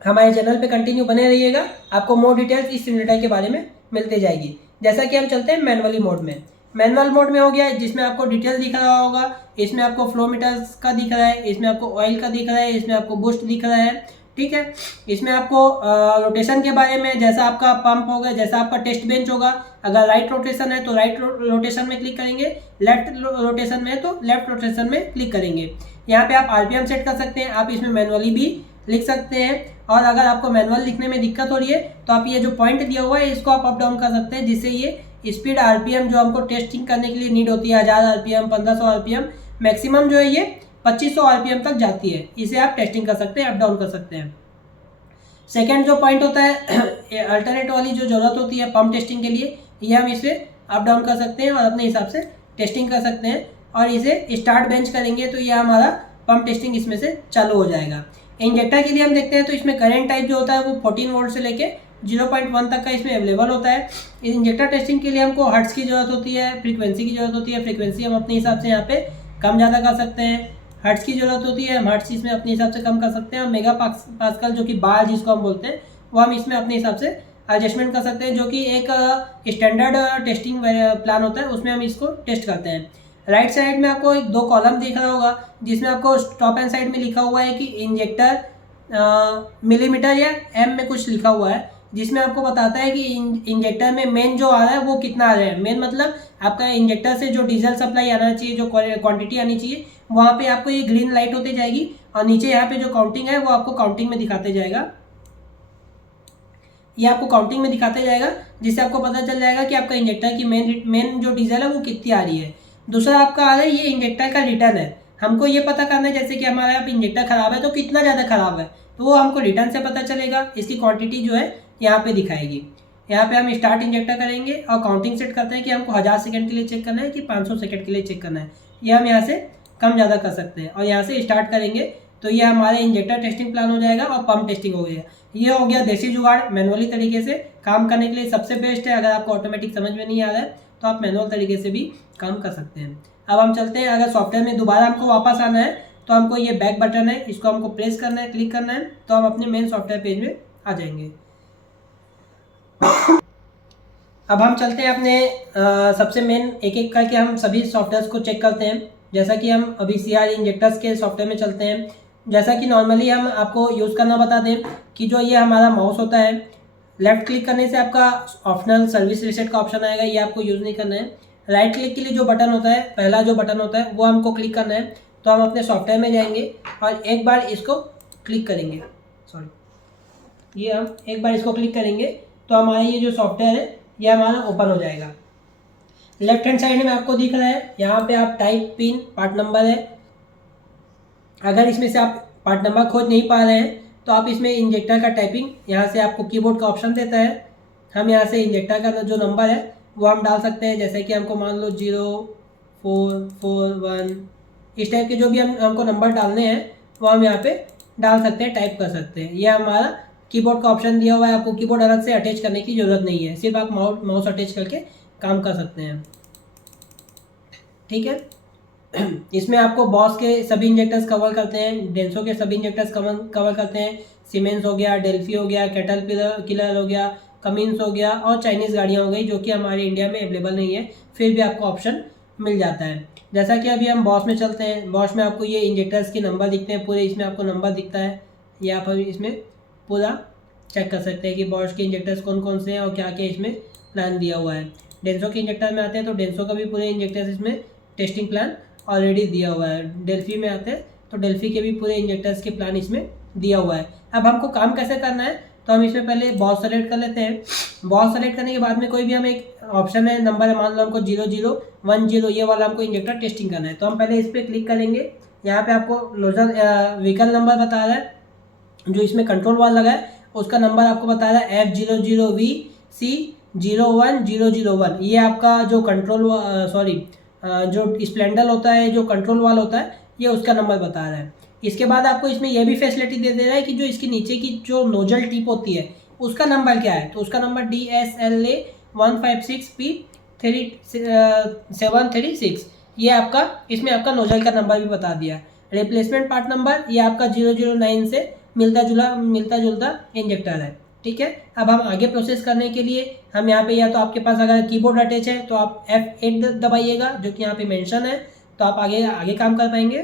हमारे चैनल पे कंटिन्यू बने रहिएगा, आपको मोर डिटेल्स इस सिमुलेटर के बारे में मिलते जाएगी। जैसा कि हम चलते हैं मैनुअली मोड में। मैनुअल मोड में हो गया जिसमें आपको डिटेल दिख रहा होगा, इसमें आपको फ्लो मीटर्स का दिख रहा है, इसमें आपको ऑयल का दिख रहा है, इसमें आपको बूस्ट दिख रहा है। ठीक है, इसमें आपको रोटेशन के बारे में, जैसा आपका पंप होगा, जैसा आपका टेस्ट बेंच होगा, अगर राइट रोटेशन है तो राइट रोटेशन में क्लिक करेंगे, लेफ्ट रोटेशन में है तो लेफ्ट रोटेशन में क्लिक करेंगे। यहाँ पे आप RPM सेट कर सकते हैं, आप इसमें मैनुअली भी लिख सकते हैं, और अगर आपको मैनुअल लिखने में दिक्कत हो रही है तो आप ये जो पॉइंट दिया हुआ है इसको आप अप डाउन कर सकते हैं, जिससे ये स्पीड RPM जो हमको टेस्टिंग करने के लिए नीड होती है 1000 RPM, 1500 RPM, मैक्सिमम जो है ये 2500 RPM तक जाती है। इसे आप टेस्टिंग कर सकते हैं, अप डाउन कर सकते हैं। सेकेंड जो पॉइंट होता है अल्टरनेट वाली जो ज़रूरत होती है पंप टेस्टिंग के लिए, ये हम इसे अप डाउन कर सकते हैं और अपने हिसाब से टेस्टिंग कर सकते हैं। और इसे स्टार्ट बेंच करेंगे तो ये हमारा पंप टेस्टिंग इसमें से चालू हो जाएगा। इंजेक्टर के लिए हम देखते हैं तो इसमें करंट टाइप जो होता है वो 14 वोल्ट से लेके 0.1 तक का इसमें अवेलेबल होता है। इंजेक्टर टेस्टिंग के लिए हमको हर्ट्स की ज़रूरत होती है, फ्रीक्वेंसी की ज़रूरत होती है। फ्रीक्वेंसी हम अपने हिसाब से यहाँ पे कम ज़्यादा कर सकते हैं। हर्ट्स की ज़रूरत होती है, हम हर्ट्स इसमें अपने हिसाब से कम कर सकते हैं। और मेगा पास्कल जो कि बार जिसको हम बोलते हैं वो हम इसमें अपने हिसाब से एडजस्टमेंट कर सकते हैं, जो कि एक स्टैंडर्ड टेस्टिंग प्लान होता है, उसमें हम इसको टेस्ट करते हैं। राइट साइड में आपको एक 2 कॉलम दिख रहा होगा, जिसमें आपको टॉप एंड साइड में लिखा हुआ है कि इंजेक्टर मिलीमीटर या एम में कुछ लिखा हुआ है, जिसमें आपको बताता है कि इंजेक्टर में मेन जो आ रहा है वो कितना आ रहा है। मेन मतलब आपका इंजेक्टर से जो डीजल सप्लाई आना चाहिए, जो क्वांटिटी आनी चाहिए, वहाँ पे आपको ये ग्रीन लाइट होती जाएगी, और नीचे यहाँ पे जो काउंटिंग है वो आपको काउंटिंग में दिखाते जाएगा। ये आपको काउंटिंग में दिखाते जाएगा, जिससे आपको पता चल जाएगा कि आपका इंजेक्टर की मेन जो डीजल है वो कितनी आ रही है। दूसरा आपका आ रहा है ये इंजेक्टर का रिटर्न है। हमको ये पता करना है जैसे कि हमारा यहाँ पे इंजेक्टर खराब है तो कितना ज़्यादा खराब है, तो वो हमको रिटर्न से पता चलेगा। इसकी क्वांटिटी जो है यहाँ पे दिखाएगी। यहाँ पे हम स्टार्ट इंजेक्टर करेंगे और काउंटिंग सेट करते हैं कि हमको 1000 सेकंड के लिए चेक करना है कि 500 सेकंड के लिए चेक करना है। ये हम यहाँ से कम ज़्यादा कर सकते हैं, और यहाँ से स्टार्ट करेंगे तो ये हमारे इंजेक्टर टेस्टिंग प्लान हो जाएगा और पंप टेस्टिंग हो गया। ये हो गया देसी जुगाड़, मैनुअली तरीके से काम करने के लिए सबसे बेस्ट है। अगर आपको ऑटोमेटिक समझ में नहीं आ रहा है तो आप मैनुअल तरीके से भी काम कर सकते हैं। अब हम चलते हैं, अगर सॉफ्टवेयर में दोबारा हमको वापस आना है तो हमको ये बैक बटन है, इसको हमको प्रेस करना है, क्लिक करना है, तो हम अपने मेन सॉफ्टवेयर पेज में आ जाएंगे। अब हम चलते हैं अपने सबसे मेन, एक एक करके हम सभी सॉफ्टवेयर्स को चेक करते हैं। जैसा कि हम अभी CR इंजेक्टर्स के सॉफ्टवेयर में चलते हैं। जैसा कि नॉर्मली हम आपको यूज़ करना बता दें कि जो ये हमारा माउस होता है, लेफ्ट क्लिक करने से आपका ऑप्शनल सर्विस रीसेट का ऑप्शन आएगा, ये आपको यूज़ नहीं करना है। राइट क्लिक के लिए जो बटन होता है, पहला जो बटन होता है वो हमको क्लिक करना है। तो हम अपने सॉफ्टवेयर में जाएंगे और एक बार इसको क्लिक करेंगे, ये हम एक बार इसको क्लिक करेंगे तो हमारा ये जो सॉफ्टवेयर है ये हमारा ओपन हो जाएगा। लेफ्ट हैंड साइड में आपको दिख रहा है, यहाँ पे आप टाइप पिन पार्ट नंबर है। अगर इसमें से आप पार्ट नंबर खोज नहीं पा रहे हैं तो आप इसमें इंजेक्टर का टाइपिंग, यहाँ से आपको कीबोर्ड का ऑप्शन देता है। हम यहाँ से इंजेक्टर का जो नंबर है वो हम डाल सकते हैं, जैसे कि हमको मान लो 0441, इस टाइप के जो भी हमको नंबर डालने हैं वो हम यहाँ पे डाल सकते हैं, टाइप कर सकते हैं। ये हमारा कीबोर्ड का ऑप्शन दिया हुआ है, आपको कीबोर्ड अलग से अटैच करने की ज़रूरत नहीं है, सिर्फ आप माउस अटैच करके काम कर सकते हैं। ठीक है, इसमें आपको बॉस के सभी इंजेक्टर्स कवर करते हैं, डेंसो के सभी इंजेक्टर्स कवर करते हैं, सीमेंस हो गया, डेल्फी हो गया, कैटरपिलर हो गया, कमिंस हो गया, और चाइनीज़ गाड़ियाँ हो गई जो कि हमारे इंडिया में अवेलेबल नहीं है, फिर भी आपको ऑप्शन मिल जाता है। जैसा कि अभी हम बॉस में चलते हैं, बॉस में आपको ये इंजेक्टर्स के नंबर दिखते हैं पूरे, इसमें आपको नंबर दिखता है, ये आप इसमें पूरा चेक कर सकते हैं कि बॉस के इंजेक्टर्स कौन कौन से हैं और क्या क्या इसमें प्लान दिया हुआ है। डेंसो के इंजेक्टर में आते हैं तो डेंसो का भी पूरे इंजेक्टर्स इसमें टेस्टिंग प्लान ऑलरेडी दिया हुआ है। डेल्फी में आते हैं तो डेल्फी के भी पूरे इंजेक्टर्स के प्लान इसमें दिया हुआ है। अब हमको काम कैसे करना है, तो हम इसमें पहले बॉस सेलेक्ट कर लेते हैं। बॉस सेलेक्ट करने के बाद में कोई भी हम एक ऑप्शन है, नंबर है, मान लो हमको 0010, ये वाला हमको इंजेक्टर टेस्टिंग करना है, तो हम पहले इस पर क्लिक करेंगे। यहाँ पे आपको नोजल व्हीकल नंबर बता रहा है, जो इसमें कंट्रोल वाल लगा है उसका नंबर आपको बता रहा है F00VC01001। ये आपका जो जो स्प्लेंडर होता है, जो कंट्रोल वाल होता है, ये उसका नंबर बता रहा है। इसके बाद आपको इसमें यह भी फैसिलिटी दे रहा है कि जो इसके नीचे की जो नोजल टिप होती है उसका नंबर क्या है, तो उसका नंबर DSLA 156P736, ये आपका इसमें आपका नोजल का नंबर भी बता दिया। रिप्लेसमेंट पार्ट नंबर ये आपका 009 से मिलता जुलता इंजेक्टर है। ठीक है, अब हम आगे प्रोसेस करने के लिए हम यहाँ पे, या तो आपके पास अगर कीबोर्ड अटैच है तो आप F8 दबाइएगा, जो कि यहाँ पे मेंशन है, तो आप आगे काम कर पाएंगे,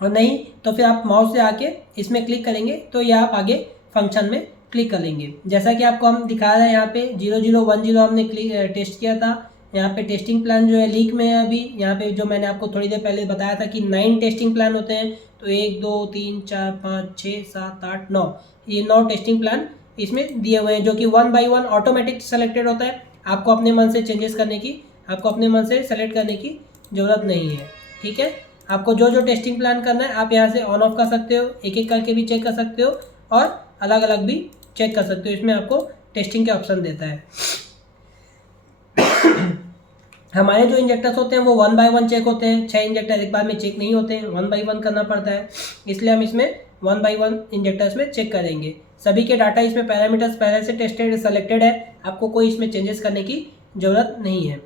और नहीं तो फिर आप माउस से आके इसमें क्लिक करेंगे तो ये आप आगे फंक्शन में क्लिक कर लेंगे। जैसा कि आपको हम दिखा रहे हैं यहाँ पे 0010 हमने टेस्ट किया था। यहाँ पे टेस्टिंग प्लान जो है लीक में है अभी। यहाँ पे जो मैंने आपको थोड़ी देर पहले बताया था कि 9 टेस्टिंग प्लान होते हैं, तो 1 2 3 4 5 6 7 8 9, ये 9 टेस्टिंग प्लान इसमें दिए हुए हैं, जो कि 1 बाई 1 ऑटोमेटिक सेलेक्टेड होता है। आपको अपने मन से चेंजेस करने की, आपको अपने मन से सेलेक्ट करने की ज़रूरत नहीं है। ठीक है, आपको जो टेस्टिंग प्लान करना है आप यहाँ से ऑन ऑफ कर सकते हो, एक एक करके भी चेक कर सकते हो और अलग अलग भी चेक कर सकते हो। इसमें आपको टेस्टिंग के ऑप्शन देता है। हमारे जो इंजेक्टर्स होते हैं वो 1 बाय 1 चेक होते हैं, 6 इंजेक्टर एक बार में चेक नहीं होते हैं, 1 बाय 1 करना पड़ता है, इसलिए हम इसमें 1 बाय 1 इंजेक्टर्स में चेक करेंगे। सभी के डाटा इसमें पैरामीटर्स पहले से टेस्टेड सेलेक्टेड है, आपको कोई इसमें चेंजेस करने की ज़रूरत नहीं है।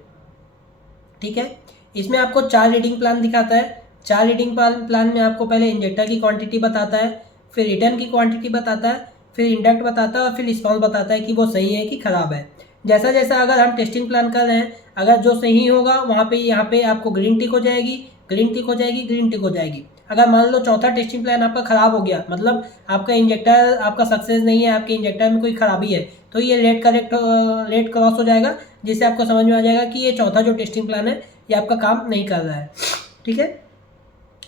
ठीक है, इसमें आपको 4 रीडिंग प्लान दिखाता है। 4 रीडिंग प्लान में आपको पहले इंजेक्टर की क्वांटिटी बताता है, फिर रिटर्न की क्वांटिटी बताता है, फिर इंडक्ट बताता है और फिर रिस्पॉन्स बताता है कि वो सही है कि ख़राब है। जैसा जैसा अगर हम टेस्टिंग प्लान कर रहे हैं, अगर जो सही होगा वहाँ पे यहाँ पे आपको ग्रीन टिक हो जाएगी, ग्रीन टिक हो जाएगी, ग्रीन टिक हो जाएगी। अगर मान लो चौथा टेस्टिंग प्लान आपका ख़राब हो गया, मतलब आपका इंजेक्टर आपका सक्सेस नहीं है, आपके इंजेक्टर में कोई खराबी है, तो ये रेड क्रॉस हो जाएगा, जिससे आपको समझ में आ जाएगा कि ये चौथा जो टेस्टिंग प्लान है ये आपका काम नहीं कर रहा है। ठीक है,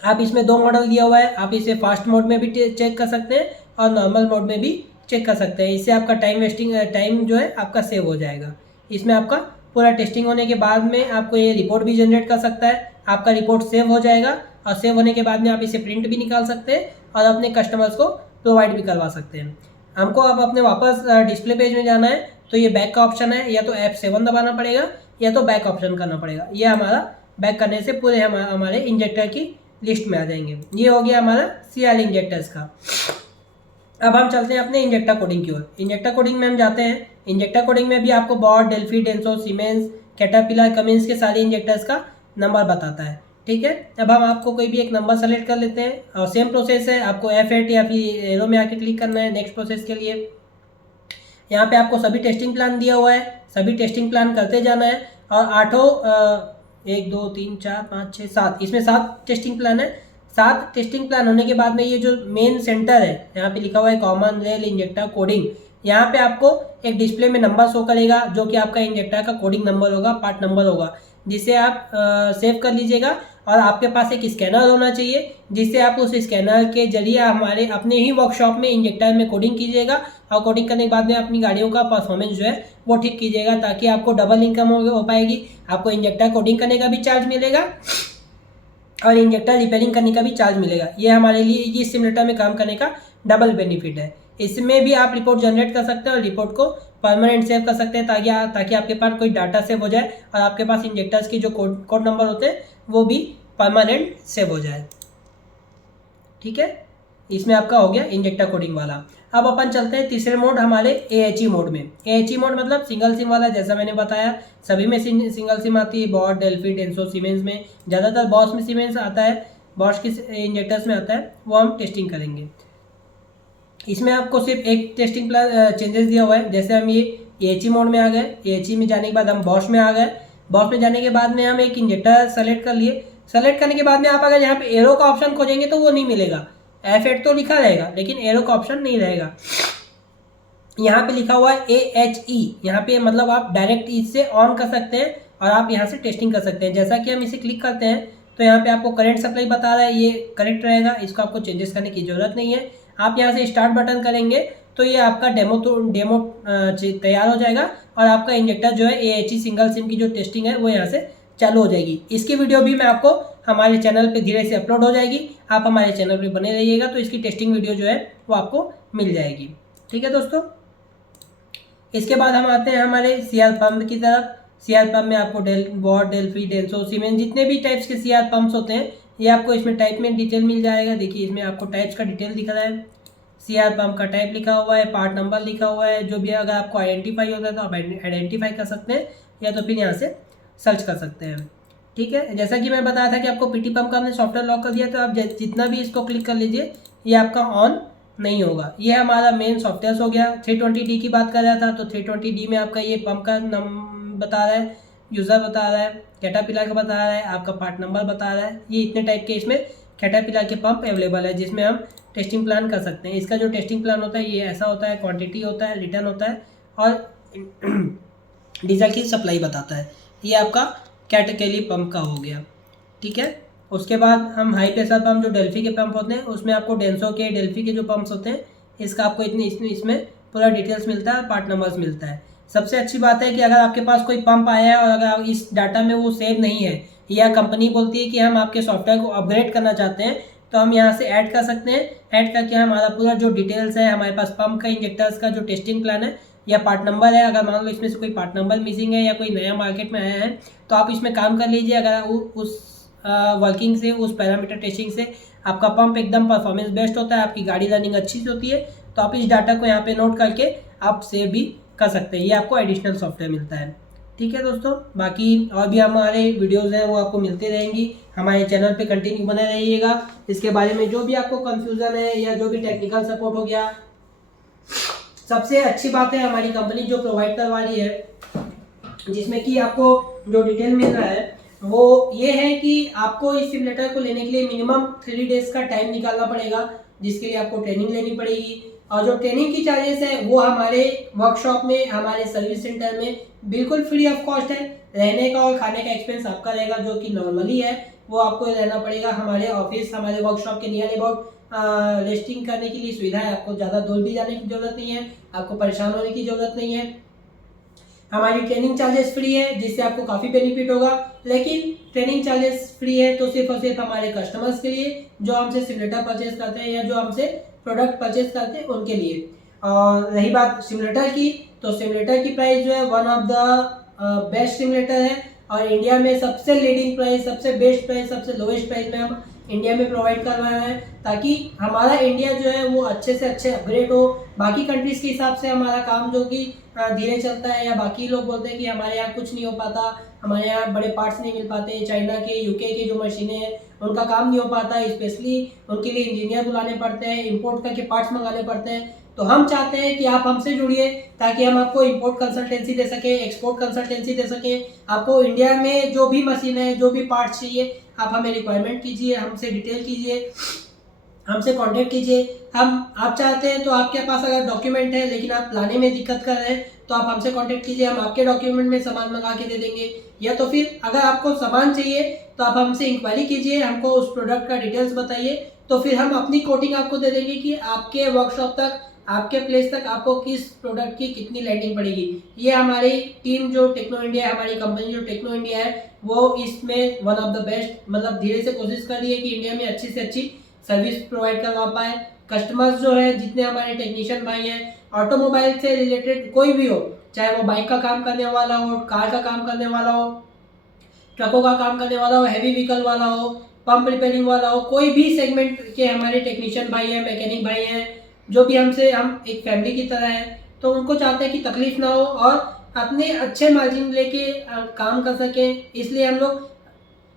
आप इसमें 2 मॉडल दिया हुआ है, आप इसे फास्ट मोड में भी चेक कर सकते हैं और नॉर्मल मोड में भी चेक कर सकते हैं। इससे आपका टाइम जो है आपका सेव हो जाएगा। इसमें आपका पूरा टेस्टिंग होने के बाद में आपको ये रिपोर्ट भी जनरेट कर सकता है, आपका रिपोर्ट सेव हो जाएगा और सेव होने के बाद में आप इसे प्रिंट भी निकाल सकते हैं और अपने कस्टमर्स को प्रोवाइड भी करवा सकते हैं। हमको अब अपने वापस डिस्प्ले पेज में जाना है, तो ये बैक का ऑप्शन है, या तो F7 दबाना पड़ेगा या तो बैक ऑप्शन करना पड़ेगा। ये हमारा बैक करने से पूरे हमारे इंजेक्टर की लिस्ट में आ जाएंगे। ये हो गया हमारा CL इंजेक्टर्स का। अब हम चलते हैं अपने इंजेक्टर कोडिंग की ओर। इंजेक्टर कोडिंग में हम जाते हैं। इंजेक्टर कोडिंग में भी आपको Bosch, Delphi, Denso, siemens, caterpillar, Cummins के सारे इंजेक्टर्स का नंबर बताता है। ठीक है, अब हम आपको कोई भी एक नंबर सेलेक्ट कर लेते हैं और सेम प्रोसेस है, आपको F8 या फिर एरो में आके क्लिक करना है नेक्स्ट प्रोसेस के लिए। यहाँ पे आपको सभी टेस्टिंग प्लान दिया हुआ है, सभी टेस्टिंग प्लान करते जाना है और 1 2 3 4 5 6 7, इसमें 7 टेस्टिंग प्लान है। 7 टेस्टिंग प्लान होने के बाद में ये जो मेन सेंटर है, यहाँ पे लिखा हुआ है कॉमन रेल इंजेक्टर कोडिंग, यहाँ पे आपको एक डिस्प्ले में नंबर शो करेगा जो कि आपका इंजेक्टर का कोडिंग नंबर होगा, पार्ट नंबर होगा, जिसे आप सेव कर लीजिएगा। और आपके पास एक स्कैनर होना चाहिए जिससे आप उस स्कैनर के जरिए हमारे अपने ही वर्कशॉप में इंजेक्टर में कोडिंग कीजिएगा और कोडिंग करने के बाद में अपनी गाड़ियों का परफॉर्मेंस जो है वो ठीक कीजिएगा, ताकि आपको डबल इनकम हो पाएगी। आपको इंजेक्टर कोडिंग करने का भी चार्ज मिलेगा और इंजेक्टर रिपेयरिंग करने का भी चार्ज मिलेगा। ये हमारे लिए इस सिमुलेटर में काम करने का डबल बेनिफिट है। इसमें भी आप रिपोर्ट जनरेट कर सकते हैं और रिपोर्ट को परमानेंट सेव कर सकते हैं, ताकि आपके पास कोई डाटा सेव हो जाए और आपके पास इंजेक्टर्स की जो कोड नंबर होते हैं वो भी परमानेंट सेव हो जाए। ठीक है, इसमें आपका हो गया इंजेक्टर कोडिंग वाला। अब अपन चलते हैं तीसरे मोड हमारे AHE मोड में। AHE मोड मतलब सिंगल सिम वाला, जैसा मैंने बताया सभी में सिंगल सिम आती है, बॉश, डेल्फी, डेंसो, सीमेंस में, ज़्यादातर बॉश में सीमेंस आता है, बॉश की इंजेक्टर्स में आता है, वो हम टेस्टिंग करेंगे। इसमें आपको सिर्फ एक टेस्टिंग प्लान चेंजेस दिया हुआ है। जैसे हम ये AHE मोड में आ गए, AHE में जाने के बाद हम बॉश में आ गए, बॉश में जाने के बाद में हम एक इंजेक्टर सेलेक्ट कर लिए। सेलेक्ट करने के बाद में आप अगर यहाँ पे एरो का ऑप्शन खोजेंगे तो वो नहीं मिलेगा, F8 तो लिखा रहेगा लेकिन एरो का ऑप्शन नहीं रहेगा। यहाँ पे लिखा हुआ है AHE, यहाँ पे मतलब आप डायरेक्ट इससे ऑन कर सकते हैं और आप यहाँ से टेस्टिंग कर सकते हैं। जैसा कि हम इसे क्लिक करते हैं तो यहाँ पे आपको करंट सप्लाई बता रहा है, ये करेक्ट रहेगा, इसको आपको चेंजेस करने की ज़रूरत नहीं है। आप यहाँ से स्टार्ट बटन करेंगे तो ये आपका डेमो तैयार हो जाएगा और आपका इंजेक्टर जो है AHE सिंगल सिम की जो टेस्टिंग है वो यहाँ से चालू हो जाएगी। इसकी वीडियो भी मैं आपको हमारे चैनल पे धीरे से अपलोड हो जाएगी, आप हमारे चैनल पे बने रहिएगा तो इसकी टेस्टिंग वीडियो जो है वो आपको मिल जाएगी। ठीक है दोस्तों, इसके बाद हम आते हैं हमारे CR पंप की तरफ। CR पंप में आपको बॉश, डेल्फी, डेंसो, सीमेंस जितने भी टाइप्स के CR पंप्स होते हैं ये आपको इसमें टाइप में डिटेल मिल जाएगा। देखिए इसमें आपको टाइप्स का डिटेल दिख रहा है, CR पंप का टाइप लिखा हुआ है, पार्ट नंबर लिखा हुआ है, जो भी अगर आपको आइडेंटिफाई होता है तो आप आइडेंटिफाई कर सकते हैं या तो फिर यहाँ से सर्च कर सकते हैं। ठीक है, जैसा कि मैं बताया था कि आपको PT पंप का हमने सॉफ्टवेयर लॉक कर दिया, तो आप जितना भी इसको क्लिक कर लीजिए ये आपका ऑन नहीं होगा। ये हमारा मेन सॉफ्टवेयर हो गया। 320D की बात कर रहा था तो 320D में आपका ये पंप का बता रहा है, यूज़र बता रहा है, कैटरपिलर का बता रहा है, आपका पार्ट नंबर बता रहा है। ये इतने टाइप के इसमें कैटरपिलर के पंप अवेलेबल है जिसमें हम टेस्टिंग प्लान कर सकते हैं। इसका जो टेस्टिंग प्लान होता है ये ऐसा होता है, क्वांटिटी होता है, रिटर्न होता है और डीजल की सप्लाई बताता है। ये आपका कैटेगरी पंप का हो गया। ठीक है, उसके बाद हम हाई प्रेशर पंप जो डेल्फी के पंप होते हैं उसमें आपको डेंसो के, डेल्फी के जो पंप्स होते हैं इसका आपको इसमें पूरा डिटेल्स मिलता है, पार्ट नंबर्स मिलता है। सबसे अच्छी बात है कि अगर आपके पास कोई पंप आया है और अगर इस डाटा में वो सेव नहीं है या कंपनी बोलती है कि हम आपके सॉफ्टवेयर को अपग्रेड करना चाहते हैं तो हम यहाँ से ऐड कर सकते हैं। ऐड करके हमारा पूरा जो डिटेल्स है, हमारे पास पंप का, इंजेक्टर्स का जो टेस्टिंग प्लान है या पार्ट नंबर है, अगर मान लो इसमें से कोई पार्ट नंबर मिसिंग है या कोई नया मार्केट में आया है तो आप इसमें काम कर लीजिए। अगर उस वर्किंग से, उस पैरामीटर टेस्टिंग से आपका पंप एकदम परफॉर्मेंस बेस्ट होता है, आपकी गाड़ी रनिंग अच्छी से होती है, तो आप इस डाटा को यहाँ पे नोट करके आप सेव भी कर सकते हैं। ये आपको एडिशनल सॉफ्टवेयर मिलता है। ठीक है दोस्तों, बाकी और भी हमारे वीडियोज़ हैं वो आपको मिलती रहेंगी। हमारे चैनल पे कंटिन्यू बने रहिएगा। इसके बारे में जो भी आपको कन्फ्यूज़न है या जो भी टेक्निकल सपोर्ट हो गया सबसे अच्छी बात है हमारी कंपनी जो प्रोवाइड करवा रही है, जिसमें कि आपको जो डिटेल मिल रहा है वो ये है कि आपको इस सिमुलेटर को लेने के लिए मिनिमम 3 डेज का टाइम निकालना पड़ेगा, जिसके लिए आपको ट्रेनिंग लेनी पड़ेगी। और जो ट्रेनिंग की चार्जेस है वो हमारे वर्कशॉप में, हमारे सर्विस सेंटर में बिल्कुल फ्री ऑफ कॉस्ट है। रहने का और खाने का एक्सपेंस आपका रहेगा, जो कि नॉर्मली है वो आपको रहना पड़ेगा हमारे ऑफिस, हमारे वर्कशॉप के नियर अबाउट। रेस्टिंग करने के लिए सुविधा है, आपको ज़्यादा दूर भी जाने की जरूरत नहीं है, आपको परेशान होने की जरूरत नहीं है। हमारी ट्रेनिंग चार्जेस फ्री है, जिससे आपको काफ़ी बेनिफिट होगा। लेकिन ट्रेनिंग चार्जेस फ्री है तो सिर्फ और सिर्फ हमारे कस्टमर्स के लिए जो हमसे सिमुलेटर परचेज करते हैं या जो हमसे प्रोडक्ट परचेज करते हैं उनके लिए। और रही बात सिमुलेटर की, तो सिमुलेटर की प्राइस जो है one of the best simulator है, और इंडिया में सबसे लीडिंग प्राइस, सबसे बेस्ट प्राइस, सबसे लोएस्ट प्राइस में हम इंडिया में प्रोवाइड कर रहे हैं, ताकि हमारा इंडिया जो है वो अच्छे से अच्छे अपग्रेड हो। बाकी कंट्रीज़ के हिसाब से हमारा काम जो कि धीरे चलता है, या बाकी लोग बोलते हैं कि हमारे यहाँ कुछ नहीं हो पाता, हमारे यहाँ बड़े पार्ट्स नहीं मिल पाते, चाइना के, यूके के जो मशीनें हैं उनका काम नहीं हो पाता, स्पेशली उनके लिए इंजीनियर बुलाने पड़ते हैं, इंपोर्ट करके पार्ट्स मंगाने पड़ते हैं। तो हम चाहते हैं कि आप हमसे जुड़िए, ताकि हम आपको इंपोर्ट कंसल्टेंसी दे सकें, एक्सपोर्ट कंसल्टेंसी दे सकें। आपको इंडिया में जो भी मशीन है, जो भी पार्ट्स चाहिए, आप हमें रिक्वायरमेंट कीजिए, हमसे डिटेल कीजिए, हमसे कांटेक्ट कीजिए। आप चाहते हैं तो आपके पास अगर डॉक्यूमेंट है लेकिन आप लाने में दिक्कत कर रहे हैं, तो आप हमसे कांटेक्ट कीजिए, हम आपके डॉक्यूमेंट में सामान मंगा के दे देंगे। या तो फिर अगर आपको सामान चाहिए तो आप हमसे इंक्वायरी कीजिए, हमको उस प्रोडक्ट का डिटेल्स बताइए, तो फिर हम अपनी कोटिंग आपको दे देंगे कि आपके वर्कशॉप तक, आपके प्लेस तक आपको किस प्रोडक्ट की कितनी लैंडिंग पड़ेगी। ये हमारी टीम जो टेक्नो इंडिया, हमारी कंपनी जो टेक्नो इंडिया है, वो इसमें वन ऑफ द बेस्ट, मतलब धीरे से कोशिश कर रही है कि इंडिया में अच्छी से अच्छी सर्विस प्रोवाइड करवा पाए। कस्टमर्स जो है, जितने हमारे टेक्नीशियन भाई हैं, ऑटोमोबाइल से रिलेटेड कोई भी हो, चाहे वो बाइक का काम करने वाला हो, कार का काम करने वाला हो, ट्रकों का काम करने वाला हो, हैवी व्हीकल वाला हो, पंप रिपेयरिंग वाला हो, कोई भी सेगमेंट के हमारे टेक्नीशियन भाई हैं, मैकेनिक भाई हैं, जो भी हमसे, हम एक फैमिली की तरह हैं, तो उनको चाहते हैं कि तकलीफ ना हो और अपने अच्छे मार्जिन लेके काम कर सकें। इसलिए हम लोग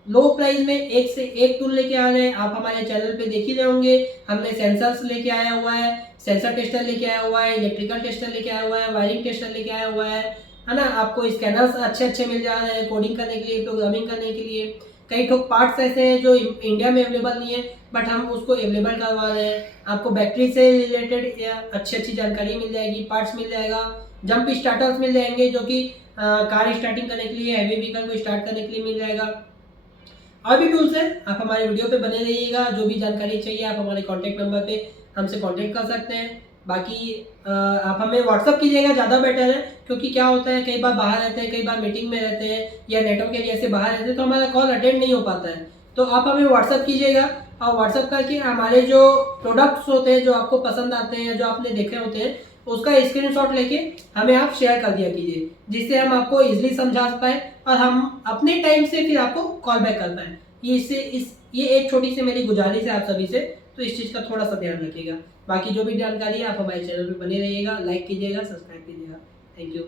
लो प्राइस में एक से एक टूल लेके आ रहे हैं। आप हमारे चैनल पे देख ही रहे होंगे, हमने सेंसर्स लेके आया हुआ है, सेंसर टेस्टर लेके आया हुआ है, इलेक्ट्रिकल टेस्टर लेके आया हुआ है, वायरिंग टेस्टर लेके आया हुआ है ना। आपको स्कैनर्स अच्छे अच्छे मिल जा रहे हैं कोडिंग करने के लिए, प्रोग्रामिंग करने के लिए। कई ठोक पार्ट्स ऐसे हैं जो इंडिया में अवेलेबल नहीं है, बट हम उसको अवेलेबल करवा रहे हैं। आपको बैटरी से रिलेटेड अच्छी अच्छी जानकारी मिल जाएगी, पार्ट्स मिल जाएगा, जंप स्टार्टर्स मिल जाएंगे जो कि कार स्टार्टिंग करने के लिए, हैवी व्हीकल को स्टार्ट करने के लिए मिल जाएगा। और भी टूल्स हैं, आप हमारे वीडियो पे बने रहिएगा। जो भी जानकारी चाहिए आप हमारे कॉन्टैक्ट नंबर पे हमसे कॉन्टैक्ट कर सकते हैं। बाकी आप हमें व्हाट्सअप कीजिएगा, ज़्यादा बेटर है, क्योंकि क्या होता है कई बार बाहर रहते हैं, कई बार मीटिंग में रहते हैं या नेटवर्क एरिया से बाहर रहते हैं, तो हमारा कॉल अटेंड नहीं हो पाता है। तो आप हमें व्हाट्सअप कीजिएगा, और व्हाट्सअप करके हमारे जो प्रोडक्ट्स होते हैं, जो आपको पसंद आते हैं, जो आपने देखे होते हैं, उसका स्क्रीनशॉट लेके हमें आप शेयर कर दिया कीजिए, जिससे हम आपको इजीली समझा पाए और हम अपने टाइम से फिर आपको कॉल बैक कर पाए। ये एक छोटी सी मेरी गुजारिश है आप सभी से, तो इस चीज़ का थोड़ा सा ध्यान रखिएगा। बाकी जो भी जानकारी है आप हमारे चैनल पे बने रहिएगा, लाइक कीजिएगा, सब्सक्राइब कीजिएगा। Thank you.